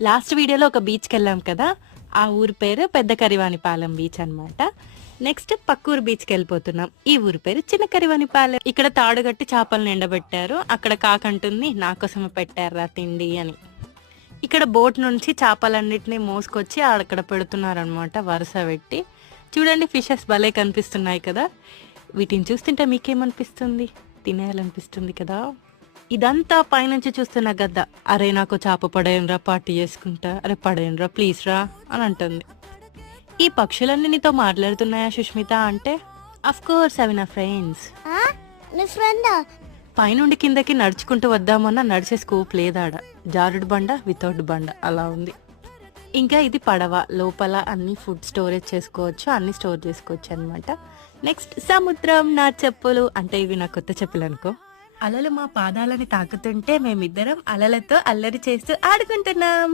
Last వీడియోలో ఒక బీచ్కి వెళ్ళాం కదా, ఆ ఊరి పేరు పెద్ద కరివానిపాలెం బీచ్ అన్నమాట. నెక్స్ట్ పక్కూరు బీచ్కి వెళ్ళిపోతున్నాం. ఈ ఊరి పేరు చిన్న కరివానిపాలెం. ఇక్కడ తాడుగట్టి చేపలను ఎండబెట్టారు. అక్కడ కాకంటుంది నా కోసమే పెట్టారా తిండి అని. ఇక్కడ బోట్ నుంచి చేపలన్నిటిని మోసుకొచ్చి అక్కడ పెడుతున్నారనమాట వరుస పెట్టి. చూడండి ఫిషెస్ భలే కనిపిస్తున్నాయి కదా. వీటిని చూస్తుంటే మీకేమనిపిస్తుంది? తినేయాలనిపిస్తుంది కదా. ఇదంతా పైనుంచి చూస్తున్న గద్ద, అరే నాకు చేప పడేయనరా, పార్టీ చేసుకుంటా, అరే పడేయనరా ప్లీజ్ రా అని అంటుంది. ఈ పక్షులన్నీ నీతో మాట్లాడుతున్నాయా సుష్మిత అంటే, అఫ్ కోర్స్ అవి నా ఫ్రెండ్స్. నీ ఫ్రెండా? పైనుండి కిందకి నడుచుకుంటూ వద్దామన్నా నడిచే స్కోప్ లేదాడ. జారుడు బండ వితౌట్ బండ అలా ఉంది. ఇంకా ఇది పడవ, లోపల అన్ని ఫుడ్ స్టోరేజ్ చేసుకోవచ్చు, అన్ని స్టోర్ చేసుకోవచ్చు అనమాట. నెక్స్ట్ సముద్రం. నా చెప్పులు అంటే ఇవి నా కొత్త చెప్పులు అనుకో. అలలు మా పాదాలని తాకుతుంటే మేమిద్దరం అలలతో అల్లరి చేస్తూ ఆడుకుంటున్నాం.